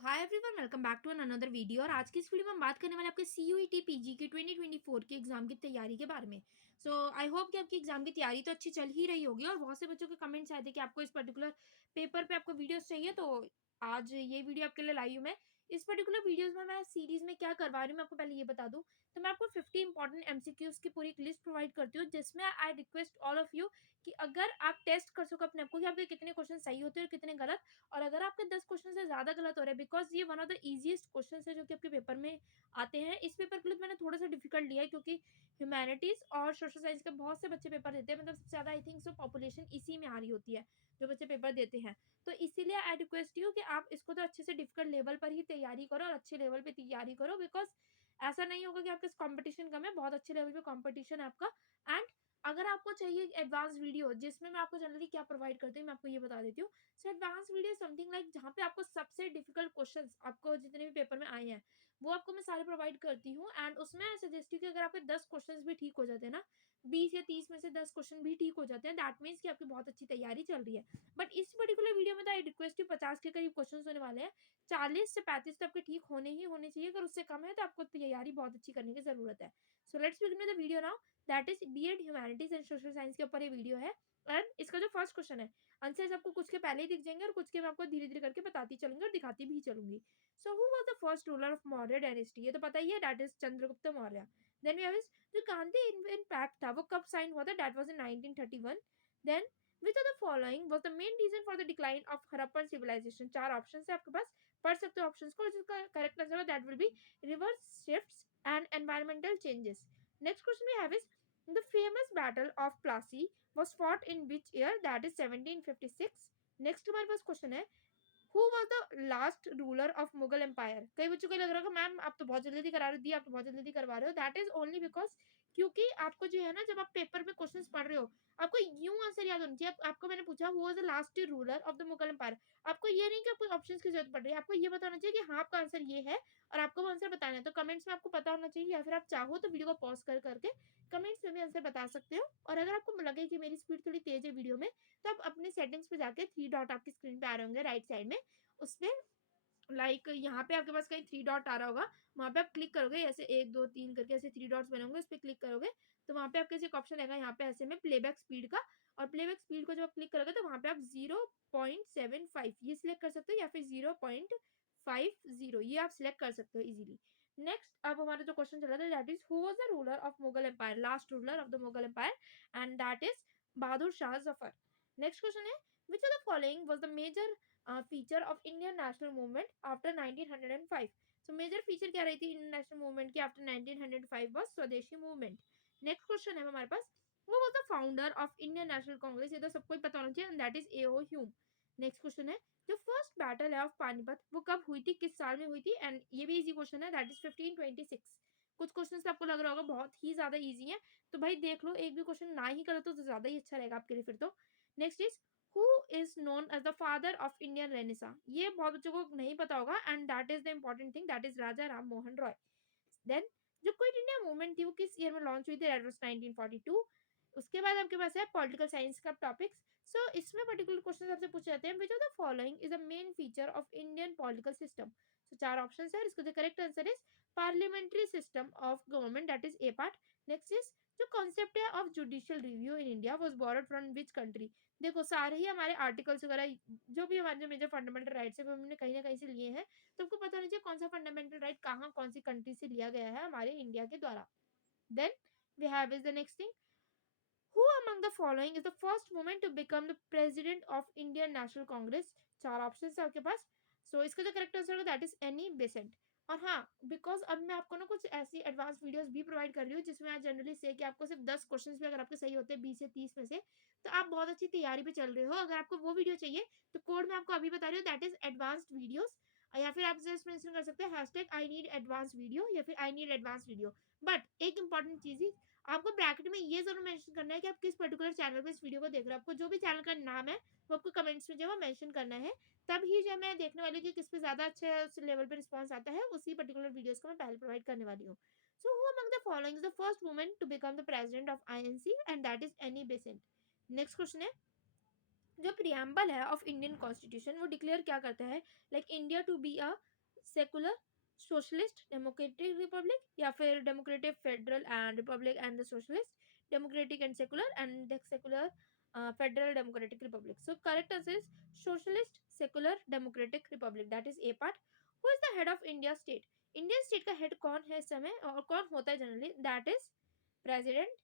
Hi everyone, welcome back to another video. और आज की इस वीडियो में हम बात करने वाले हैं आपके सीयूईटी पीजी की 2024 के एग्जाम की तैयारी के बारे में। सो आई होप कि आपकी एग्जाम की तैयारी तो अच्छी चल ही रही होगी। और बहुत से बच्चों के कमेंट्स आए थे कि आपको इस पर्टिकुलर पेपर पे आपको वीडियोस चाहिए, तो आज ये वीडियो आपके लिए लाई हूँ मैं। इस पर्टिकुलर वीडियोस में मैं सीरीज में क्या करवा रही हूँ मैं आपको पहले ये बता दूं। तो मैं आपको 50 इंपॉर्टेंट एमसीक्यूज की पूरी एक लिस्ट प्रोवाइड करती हूँ, जिसमें I request all of you कि अगर आप टेस्ट कर सको अपने आप को कि आपके कितने क्वेश्चन सही होते हैं और कितने गलत। और अगर आपके 10 क्वेश्चन से ज़्यादा गलत हो रहे हैं, बिकॉज़ ये one of the easiest questions है जो कि आपके पेपर में आते हैं। इस पेपर के लिए तो मैंने थोड़ा-सा डिफ़िकल्ट लिया है, क्योंकि ह्यूमैनिटीज़ और सोशल साइंस के बहुत से बच्चे पेपर देते हैं। मतलब सबसे ज़्यादा आई थिंक सो पॉपुलेशन इसी में आ रही होती है, जो बच्चे पेपर देते हैं। तो इसीलिए आई रिक्वेस्ट यू कि आप इसको तो अच्छे से डिफ़िकल्ट लेवल पर ही तैयारी करो और अच्छे लेवल पे तैयारी करो, बिकॉज़ ऐसा नहीं होगा कि आपके कॉम्पिटिशन कम है, बहुत अच्छे लेवल पे कॉम्पिटिशन है आपका। एंड अगर आपको चाहिए एडवांस वीडियो, जिसमें मैं आपको जनरली क्या प्रोवाइड करती हूँ, मैं आपको ये बता देती हूँ। So advance video something like जहाँ पे आपको सबसे डिफिकल्ट क्वेश्चंस आपको जितने भी पेपर में आए हैं, वो आपको मैं सारे प्रोवाइड करती हूँ। एंड उसमें आई सजेस्ट यू कि अगर आपके 10 क्वेश्चंस भी ठीक हो जाते हैं ना, 20 या 30 में से 10 क्वेश्चन भी ठीक हो जाते हैं, दैट मीन्स कि आपकी बहुत अच्छी तैयारी चल रही है। बट इस पर्टिकुलर वीडियो में तो आई रिक्वेस्ट यू 50 के करीब क्वेश्चन होने वाले हैं। 40 से 35 तो आपके ठीक होने ही होने चाहिए। अगर उससे कम है तो आपको तैयारी बहुत अच्छी करने की जरूरत है। So let's begin with the video now. That is BEd humanities and social science के ऊपर ये वीडियो है। एंड इसका जो फर्स्ट क्वेश्चन है, आंसर्स आपको कुछ के पहले ही दिख जाएंगे और कुछ के मैं आपको धीरे-धीरे करके बताती चलूँगी और दिखाती भी चलूँगी। So who was the first ruler of Maurya dynasty? ये तो पता ही है, that is Chandragupta Maurya. Then we have is जो गांधी इन पैक्ट था वो कब साइन हुआ था? That was in 1931। Then which of the following was the main reason for the decline of Harappan civilisation? 4 options है आपके पास, पढ़ सकते हो ऑप्शंस को। जिसका करेक्ट आंसर है that will be rivers shifts and environmental changes. Next question we have is the famous battle of Plassey was fought in which year? That is 1756. Next हमारे पास क्वेश्चन है, who was the last ruler of Mughal empire? कई बच्चों को लग रहा होगा ma'am आप तो बहुत जल्दी करा रही हो, आप तो बहुत जल्दी करवा रहे हो। दैट इज ओनली बिकॉज क्योंकि आपको जो है ना, जब आप पेपर में क्वेश्चंस पढ़ रहे हो, आपको यूं आंसर याद होना चाहिए। आपको मैंने पूछा who was the last ruler of the Mughal empire, आपको ये नहीं कि आपको ऑप्शंस की जरूरत पड़ रही है, आपको ये बताना चाहिए कि हाँ आपका आंसर ये है और आपको वो आंसर बताना है। तो कमेंट्स में आपको पता होना चाहिए, या फिर आप चाहो तो वीडियो को पॉज कर करके कमेंट्स में भी आंसर बता सकते हो। और अगर आपको लगे कि मेरी स्पीड थोड़ी तेज है वीडियो में, तो आप अपने सेटिंग्स पे जाके 3 डॉट आपकी स्क्रीन पे आ रहे होंगे राइट साइड में, उसमें लाइक यहाँ पे आपके पास कहीं 3 डॉट आ रहा होगा, वहाँ पे आप क्लिक करोगे, ऐसे 1 2 3 करके ऐसे 3 डॉट्स बने होंगे, उस पे क्लिक करोगे तो वहाँ पे आपके एक ऑप्शन आएगा यहाँ पे ऐसे में प्लेबैक स्पीड का। और प्लेबैक स्पीड को जब आप क्लिक करोगे तो वहाँ पे आप 0.75 ये सिलेक्ट कर सकते हो, या फिर 0.50 ये आप सिलेक्ट कर सकते हो इजीली। नेक्स्ट अब हमारा जो क्वेश्चन चल रहा था, that is who was the ruler of Mughal empire? Last ruler of the Mughal empire, and that is Bahadur Shah Zafar. Next question है, which of the following was the major feature of Indian national movement after 1905? So major feature क्या रही थी Indian national movement की after 1905 was स्वदेशी movement. Next question है हमारे पास, who was the founder of Indian National Congress? ये तो सबको ही पता होना चाहिए, and that is A.O. Hume. Next question है, जो फर्स्ट बैटल है ऑफ पानीपत वो कब हुई थी, किस साल में हुई थी? एंड ये भी इजी क्वेश्चन है, दैट इज 1526। कुछ क्वेश्चन आपको लग रहा होगा बहुत ही ज्यादा इजी है, तो भाई देख लो, एक भी क्वेश्चन ना ही करो तो ज्यादा ही अच्छा रहेगा आपके लिए फिर तो। Next is who is known as the father of Indian renaissance? ये बहुत बच्चों को नहीं पता होगा, and that is the important thing, that is Raja Ram Mohan Roy. Then जो क्विट इंडिया मूवमेंट थी वो किस ईयर में लॉन्च हुई थी? That was 1942। उसके बाद आपके पास है पॉलिटिकल साइंस का टॉपिक्स। सो इसमें पर्टिकुलर क्वेश्चन आपसे पूछे जाते हैं, which of the following is the main feature of Indian political system? So 4 options है, इसका जो correct answer is parliamentary system of government, that is A part. Next is जो concept है of judicial review in India was borrowed from which country? देखो सारे ही हमारे articles वगैरह जो भी हमारे जो मेजर फंडामेंटल राइट्स है वो हमने कहीं ना कहीं से लिए हैं। तो आपको पता होना चाहिए कौन सा फंडामेंटल राइट कहाँ कौन सी कंट्री से लिया गया है हमारे इंडिया के द्वारा। Then we have is the next thing, who among the following is the first woman to become the president of Indian National Congress? 4 option है आपके पास। सो इसका जो करेक्ट आंसर होगा दैट इज एनी बेसेंट। और हाँ, because अब मैं आपको ना कुछ ऐसी एडवांस वीडियोस भी प्रोवाइड कर रही हूँ जिसमें आज जनरली से कि आपको सिर्फ 10 क्वेश्चंस भी अगर आपके सही होते हैं 20 से 30 में से, तो आप बहुत अच्छी तैयारी पे चल रहे हो। अगर आपको वो वीडियो चाहिए तो कोड मैं आपको अभी बता रही हूँ, दैट इज एडवांस्ड वीडियोस। या फिर आप जस्ट मेंशन कर सकते हैं hashtag I need advance video या फिर I need advance video. But एक इंपॉर्टेंट चीज ही, आपको ब्रैकेट में ये जरूर मेंशन करना है कि आप किस पर्टिकुलर चैनल पे इस वीडियो को देख रहे हो। आपको जो भी चैनल का नाम है वो आपको कमेंट्स में जो है मेंशन करना है, तब ही जो मैं देखने वाली हूँ कि किस पे ज्यादा अच्छा उस लेवल पे रिस्पांस आता है, उसी पर्टिकुलर वीडियोस को मैं पहले प्रोवाइड करने वाली हूँ। So who among the following is the first woman to become the president of INC? And that is Annie Besant. Next question है, जो प्रियम्बल है ऑफ इंडियन कॉन्स्टिट्यूशन वो डिक्लेयर क्या करता है, like India to be a secular socialist democratic republic, या फिर democratic federal and republic and the socialist democratic and secular and the secular federal democratic republic. So correct answer is socialist secular democratic republic, that is A part. Who is the head of India state? Indian state का head कौन है इस समय और कौन होता है generally? That is president.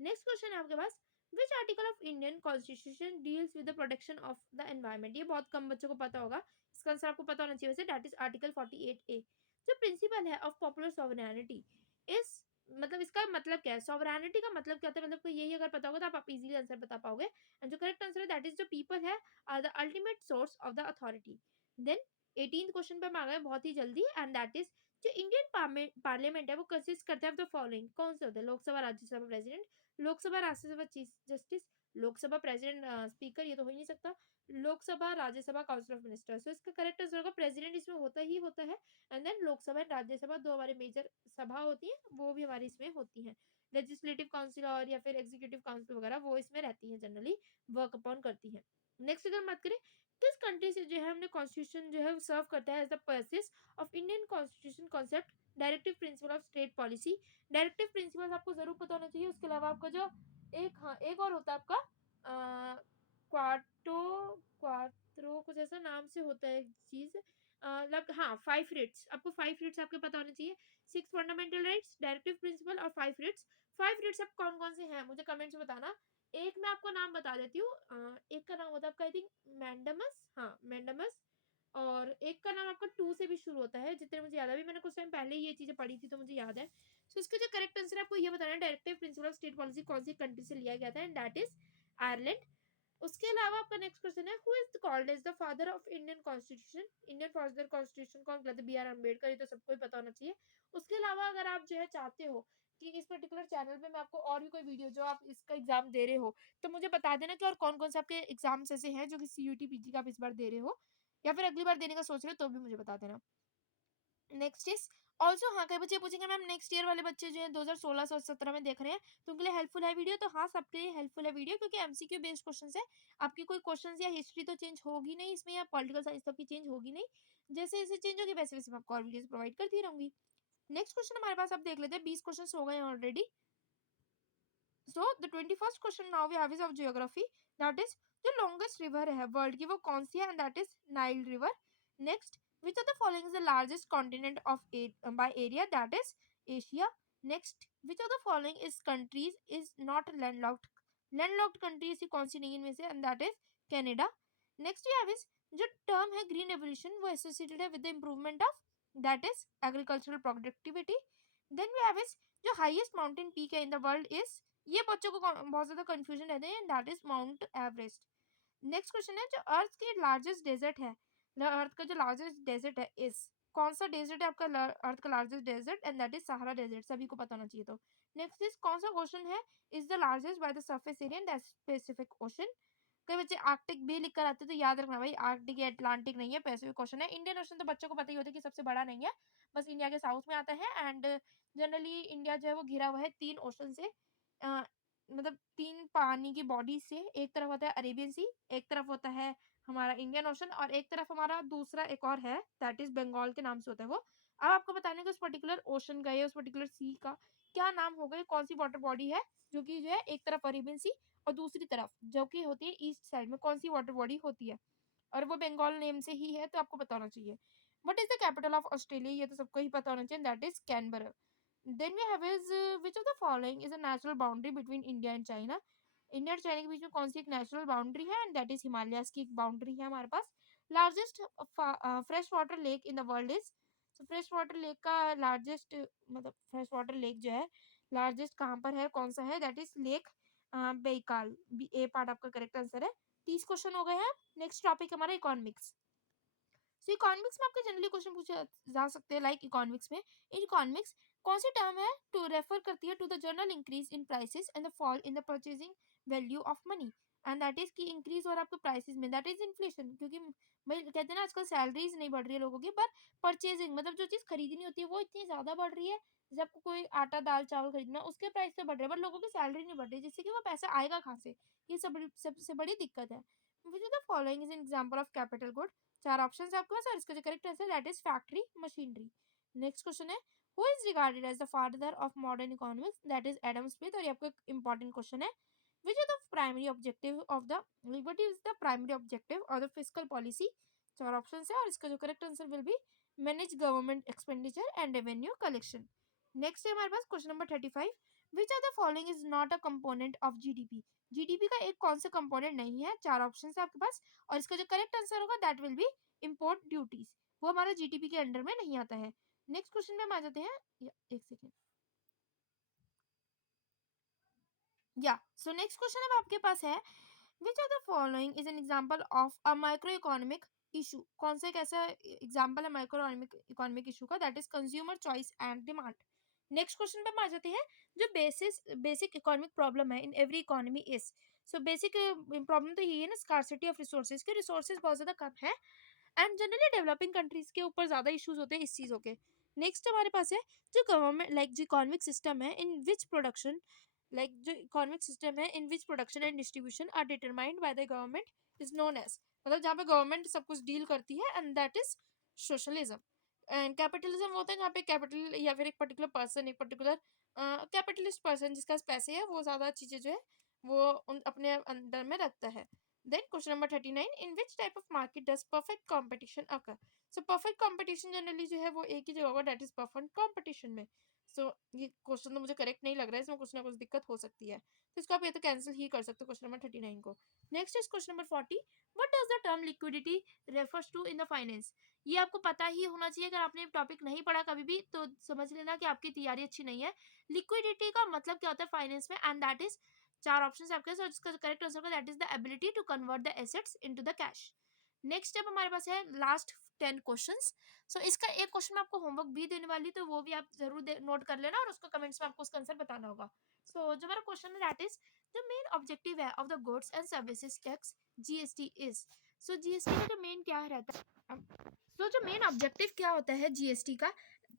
Next question है आपके पास, which article of Indian constitution deals with the protection of the environment? ये बहुत कम बच्चों को पता होगा, इसका आंसर आपको पता होना चाहिए वैसे. That is article 48A. जो प्रिंसिपल है ऑफ पॉपुलर सॉवरेनिटी इस, मतलब इसका मतलब क्या है? सॉवरेनिटी का मतलब क्या होता है? मतलब को यही अगर पता होगा तो आप इजीली आंसर बता पाओगे. एंड जो करेक्ट आंसर है दैट इज जो पीपल है are the ultimate source of the authority. Then 18th question पे हम आ गए बहुत ही जल्दी, एंड दैट इज जो इंडियन पार्लियामेंट है वो कंसिस्ट करता है द फॉलोइंग. कौन से होते हैं? Lok Sabha, Rajya Sabha, president. Lok Sabha, Rajya Sabha, chief justice. Lok Sabha, president, speaker, ये तो हो ही नहीं सकता. Lok Sabha, Rajya Sabha, council of minister. So इसका करेक्ट आंसर होगा प्रेसिडेंट, इसमें होता ही होता है. And then Lok Sabha and Rajya Sabha दो हमारे मेजर सभा होती है, वो भी हमारी इसमें होती हैं. लेजिस्लेटिव काउंसिल और या फिर एग्जीक्यूटिव काउंसिल वगैरह वो इसमें रहती है, जनरली वर्क अपॉन करती है. नेक्स्ट अगर बात करें, किस कंट्री से जो है हमने कॉन्स्टिट्यूशन जो है सर्व करता है as the basis of Indian constitution concept, directive principle of state policy. Directive principle आपको जरूर पता होना चाहिए. उसके अलावा आपका जो एक, हाँ एक और होता है आपका क्वाटो क्वात्रो कुछ ऐसा नाम से होता है एक चीज, मतलब हाँ 5 रिट्स. आपको 5 रिट्स आपके पता होने चाहिए. 6 फंडामेंटल राइट्स, डायरेक्टिव प्रिंसिपल और 5 रिट्स. 5 रिट्स अब कौन कौन से हैं मुझे कमेंट्स में बताना. एक मैं आपको नाम बता देती हूँ. एक का नाम होता है आपका आई थिंक मैंडमस, हाँ मैंडमस. और एक का नाम आपका 2 से भी शुरू होता है, जितने मुझे याद है. अभी मैंने कुछ टाइम पहले ही ये चीजें पढ़ी थी तो मुझे याद है. सो इसका जो करेक्ट आंसर है आपको ये बताना है directive principle of state policy कौन सी कंट्री से लिया गया था, एंड दैट इज आयरलैंड. उसके अलावा आपका नेक्स्ट क्वेश्चन है, who is called as the father of Indian constitution? Indian father constitution कौन कहलाते हैं? B R Ambedkar. ये तो सबको ही पता होना चाहिए. उसके अलावा अगर आप जो है चाहते हो कि इस पर्टिकुलर चैनल पे मैं आपको और भी कोई वीडियो जो आप इसका एग्जाम दे रहे हो तो मुझे बता देना कि और कौन कौन से आपके एग्जाम्स ऐसे हैं जो कि सीयूटी पीजी का आप इस बार दे रहे हो या फिर अगली बार देने का सोच रहे हो तो भी मुझे बता देना. नेक्स्ट इज ऑल्सो, हाँ कई बच्चे पूछेंगे मैम नेक्स्ट ईयर वाले बच्चे जो है 2016 से 17 में देख रहे हैं तो उनके लिए हेल्पफुल है वीडियो. तो हाँ सबके लिए हेल्पफुल है वीडियो क्योंकि एमसीक्यू बेस्ड क्वेश्चन है. आपकी कोई क्वेश्चन या हिस्ट्री तो चेंज होगी नहीं इसमें, या पॉलिटिकल साइंस तो आपकी चेंज होगी नहीं. जैसे जैसे चेंज होगी वैसे वैसे मैं आपको और वीडियोस प्रोवाइड करती रहूंगी. नेक्स्ट क्वेश्चन हमारे पास अब देख लेते हैं. 20 क्वेश्चन हो गए हैं already. So the 21st question now we have is of geography. That is the longest river है world की वो कौन सी है, and that is Nile River. Next, which of the following is the largest continent of by area? That is Asia. Next, which of the following is countries is not landlocked? Landlocked countries की कौन सी नहीं है इनमें से, and that is Canada. Next we have is जो term है green revolution वो associated है with the improvement of, that is agricultural productivity. Then we have is जो highest mountain peak है in the world is, ये बच्चों को बहुत ज्यादा कंफ्यूजन रहते हैं, that is mount Everest. Next question है जो अर्थ के लार्जेस्ट डेजर्ट है, अर्थ का जो लार्जेस्ट डेजर्ट है इस, कौन सा डेजर्ट है आपका अर्थ का largest desert, and that is Sahara desert. सभी को पता होना चाहिए. तो नेक्स्ट इज कौन सा ओशन है is the largest by the surface area, and that's Pacific ocean. कई बच्चे आर्कटिक भी लिख कर आते हैं तो याद रखना भाई आर्कटिक या अटलांटिक नहीं है, पैसिफिक ओशन है. इंडियन ओशन तो बच्चों को पता ही होता है कि सबसे बड़ा नहीं है, बस इंडिया के साउथ में आता है. एंड जनरली इंडिया जो है वो घिरा हुआ है 3 ओशन से, मतलब 3 पानी की बॉडी से. एक तरफ होता है अरेबियन सी, एक तरफ होता है हमारा इंडियन ओशन, और एक तरफ हमारा दूसरा एक और है दैट इज बंगाल के नाम से होता है वो. अब आपको बताने का उस पर्टिकुलर ओशन का या उस पर्टिकुलर सी का क्या नाम होगा, कौन सी वाटर बॉडी है जो कि जो है एक तरफ अरेबियन सी और दूसरी तरफ जो कि होती है ईस्ट साइड में, कौन सी वाटर बॉडी होती है, और वो बंगाल नेम से ही है तो आपको पता होना चाहिए. What is the capital of Australia? ये तो सबको ही पता होना चाहिए, that is Canberra. Then we have is which of the following is a natural boundary between India and China? India और चाइना के बीच में कौन सी एक नेचुरल बाउंड्री है, एंड दैट इज हिमालयास की एक बाउंड्री है हमारे पास. Largest fresh water lake in the world is, fresh water lake का लार्जेस्ट, मतलब फ्रेश वाटर लेक जो है लार्जेस्ट कहाँ पर है, कौन सा है, that is lake Baikal. A part आपका करेक्ट आंसर है. 30 क्वेश्चन हो गए हैं. नेक्स्ट टॉपिक हमारा इकोनॉमिक्स. सो इकोनॉमिक्स में आपके जनरली क्वेश्चन पूछे जा सकते हैं लाइक इकोनॉमिक्स में, इन इकोनॉमिक्स कौन सी टर्म है टू रेफर करती है to the general increase in prices and the fall in the purchasing value of money, and that is की इंक्रीज और आपके प्राइसेस में, दैट इज इन्फ्लेशन. क्योंकि भाई कहते हैं ना आजकल सैलरीज नहीं बढ़ रही है लोगों की, पर परचेजिंग मतलब जो चीज खरीदनी होती है वो इतनी ज्यादा बढ़ रही है. जैसे आपको कोई आटा दाल चावल खरीदना है उसके प्राइस तो बढ़ रहे हैं बट लोगों की सैलरी नहीं बढ़ रही, जिससे कि वो पैसा आएगा कहाँ से, ये सबसे बड़ी दिक्कत है. Which of the following is an example of capital good. चार ऑप्शन है आपके पास और इसका जो correct answer that is factory machinery. Next question है who is regarded as the father of modern economics that is Adam Smith. और ये आपका इंपॉर्टेंट क्वेश्चन है which is the primary objective of the what is the primary objective of the fiscal policy। चार option है और इसका जो correct answer will be manage government expenditure and revenue collection. Next है हमारे पास question number 35 which are the following is not a component of GDP. GDP का एक कौन सा कंपोनेंट नहीं है। चार ऑप्शन है आपके पास और इसका जो करेक्ट आंसर होगा that will B import duties, वो हमारा जीडीपी के अंडर में नहीं आता है। नेक्स्ट क्वेश्चन में हम आ जाते हैं एक सेकेंड या सो नेक्स्ट क्वेश्चन अब आपके पास है which are the following is an example of a micro economic issue. कौन सा एक ऐसा एग्जांपल है माइक्रो इकोनॉमिक इशू का that is consumer choice and demand. Next question पे हम आ जाते हैं जो बेसिक इकोनॉमिक प्रॉब्लम है in every economy is. So basic problem तो यही है ना स्कार्सिटी ऑफ रिसोर्सेज के, रिसोर्सेज बहुत ज्यादा कम है एंड जनरली डेवलपिंग कंट्रीज के ऊपर ज्यादा इश्यूज होते हैं इस चीजों के। नेक्स्ट हमारे पास है जो गवर्नमेंट लाइक जो इकोनॉमिक सिस्टम है इन विच प्रोडक्शन लाइक जो इकोनॉमिक सिस्टम है in which production and distribution are determined by the government is known as, मतलब जहाँ पे गवर्नमेंट सब कुछ डील करती है and that is socialism. And capitalism होता है जहाँ पे कैपिटल या फिर एक पर्टिकुलर पर्सन एक पर्टिकुलर कैपिटलिस्ट पर्सन जिसका पैसे है वो ज्यादा चीजें जो है वो अपने अंडर में रखता है। Then question number 39 in which type of market does perfect competition occur. So perfect competition generally जो है वो एक ही जगह होगा दैट इज परफेक्ट कंपटीशन में। सो ये क्वेश्चन तो मुझे करेक्ट नहीं लग रहा है, इसमें कुछ ना कुछ दिक्कत हो सकती है तो इसको आप ये तो कैंसिल ही कर सकते हो क्वेश्चन नंबर 39 को। Next is question number 40 what does the term liquidity refers to in the finance. ये आपको पता ही होना चाहिए, अगर आपने टॉपिक नहीं पढ़ा कभी भी तो समझ लेना कि आपकी तैयारी अच्छी नहीं है। लिक्विडिटी का मतलब क्या होता है फाइनेंस में एंड दैट इज चार ऑप्शंस आपके पास और इसका करेक्ट आंसर होगा that is the ability to convert the assets into the cash. Next step हमारे पास है लास्ट 10 क्वेश्चंस। सो इसका एक क्वेश्चन में आपको होमवर्क भी देने वाली तो वो भी आप जरूर नोट कर लेना और उसको कमेंट्स में आपको उसका आंसर बताना होगा। सो जो मेरा क्वेश्चन है that is the main objective है of the goods and services tax GST is. So GST का जो मेन क्या रहता है जो मेन ऑब्जेक्टिव क्या होता है जीएसटी का।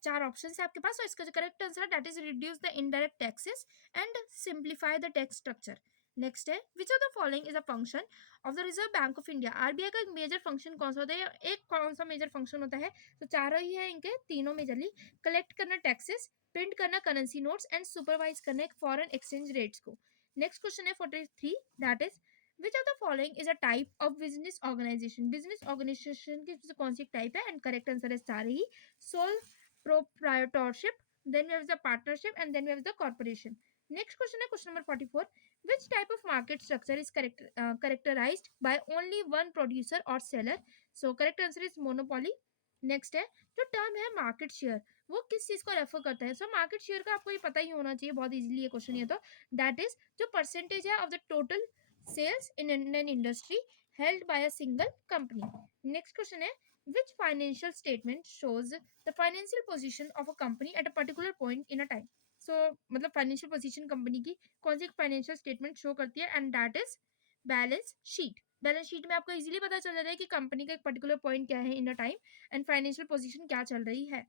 चार ऑप्शन है आपके पास और इसका जो करेक्ट आंसर है that is reduce the indirect taxes and simplify the tax structure. Next है which of the following is a function of the reserve bank of India. RBI का एक मेजर फंक्शन कौन सा होता है, एक कौन सा मेजर फंक्शन होता है। तो चारों ही है इनके तीनों मेजरली कलेक्ट करना टैक्सेस, प्रिंट करना करेंसी नोट्स एंड सुपरवाइज करना एक फॉरेन एक्सचेंज रेट्स को। नेक्स्ट क्वेश्चन है 43 that is which of the following is a type of business organization। business organization की कौन सी टाइप है एंड करेक्ट आंसर है सारे ही sole proprietorship, then we have the partnership and then we have the corporation। next question है question number 44 which type of market structure is characterized by only one producer or seller। so correct answer is monopoly। Next है जो term है market share वो किस चीज को refer करता है। सो मार्केट शेयर का आपको ये पता ही होना चाहिए, बहुत इजीली ये क्वेश्चन ये तो दैट इज जो परसेंटेज है of the total sales in an industry held by a single company। next question है which financial statement shows the financial position of a company at a particular point in a time। so मतलब financial position company की कौन सी financial statement show करती है and that is balance sheet. Balance sheet में आपको easily पता चल जाता है कि कंपनी का एक पर्टिकुलर पॉइंट क्या है in a time and financial position क्या चल रही है।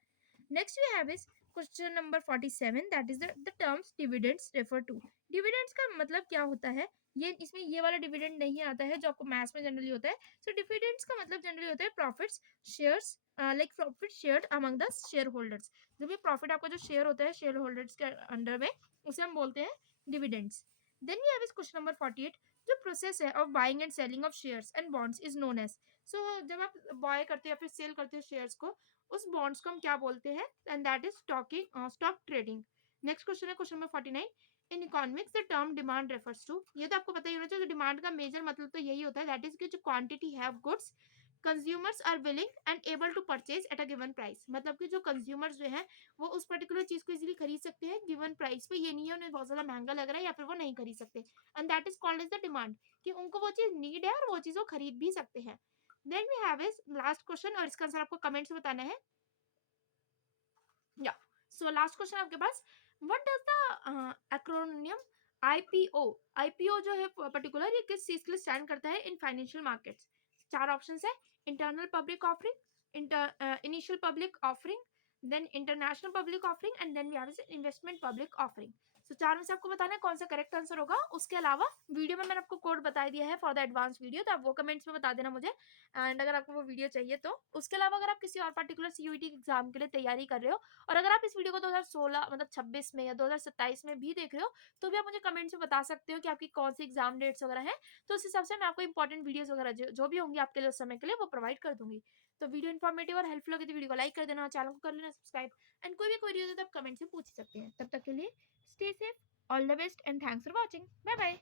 Next we have is question number 47 that is the terms dividends refer to. Dividends का मतलब क्या होता है, ये इसमें ये वाला डिविडेंड नहीं आता है जो आपको मैथ्स में जनरली होता है। सो डिविडेंड्स का मतलब जनरली होता है profits shares like profit shared among the share holders. जब ये प्रॉफिट आपका जो शेयर होता है शेयर होल्डर्स के अंडर में उसे हम बोलते हैं dividends. Then we have is question number 48 जो प्रोसेस है of buying and selling of shares and bonds is known as. So जब आप बाय करते हैं या फिर सेल करते हैं शेयर्स को उस बॉन्ड्स को हम क्या बोलते हैं and that is stock trading. Next question है question number 49 in economics the term demand refers to. ये तो आपको पता ही होना चाहिए डिमांड का मेजर मतलब तो यही होता है दैट इज कि जो क्वांटिटी है of goods consumers are willing and able to purchase at a given price. मतलब कि जो कंज्यूमर्स जो है वो उस पर्टिकुलर चीज को इजीली खरीद सकते हैं गिवन प्राइस पे, ये नहीं है उन्हें बहुत ज्यादा महंगा लग रहा है या फिर वो नहीं खरीद सकते and that is called as the demand कि उनको वो चीज नीड है और वो चीज वो खरीद भी सकते हैं। Then we have is last question और इसका आंसर आपको कमेंट्स में बताना है या सो लास्ट क्वेश्चन आपके पास what does the acronym IPO. IPO जो है पर्टिकुलर ये किस चीज के लिए स्टैंड करता है इन फाइनेंशियल मार्केट्स। चार ऑप्शंस है internal public offering, initial public offering, then international public offering and then we have investment public offering. So 4 में से आपको बताना है कौन सा करेक्ट आंसर होगा। उसके अलावा वीडियो में मैंने आपको कोड बता दिया है फॉर द एडवांस वीडियो, तो आप वो कमेंट्स में बता देना मुझे, एंड अगर आपको वो वीडियो चाहिए तो। उसके अलावा अगर आप किसी और पर्टिकुलर सीयूईटी एग्जाम के लिए तैयारी कर रहे हो, और अगर आप इस वीडियो को 2016 मतलब 26 में या 2027 में भी देख रहे हो, तो भी आप मुझे कमेंट्स में बता सकते हो कि आपकी कौन सी एग्जाम डेट्स वगैरह हैं। तो उस हिसाब से मैं आपको इंपॉर्टेंट वीडियोस वगैरह जो भी होंगी आपके लिए उस समय के लिए वो प्रोवाइड कर दूंगी। तो वीडियो इन्फॉर्मेटिव और हेल्पफुल लगी तो वीडियो को लाइक कर देना, चैनल को कर लेना सब्सक्राइब, एंड कोई भी क्वेरी हो तो आप कमेंट से पूछ सकते हैं। तब तक के लिए stay safe, all the best, and thanks for watching. Bye bye.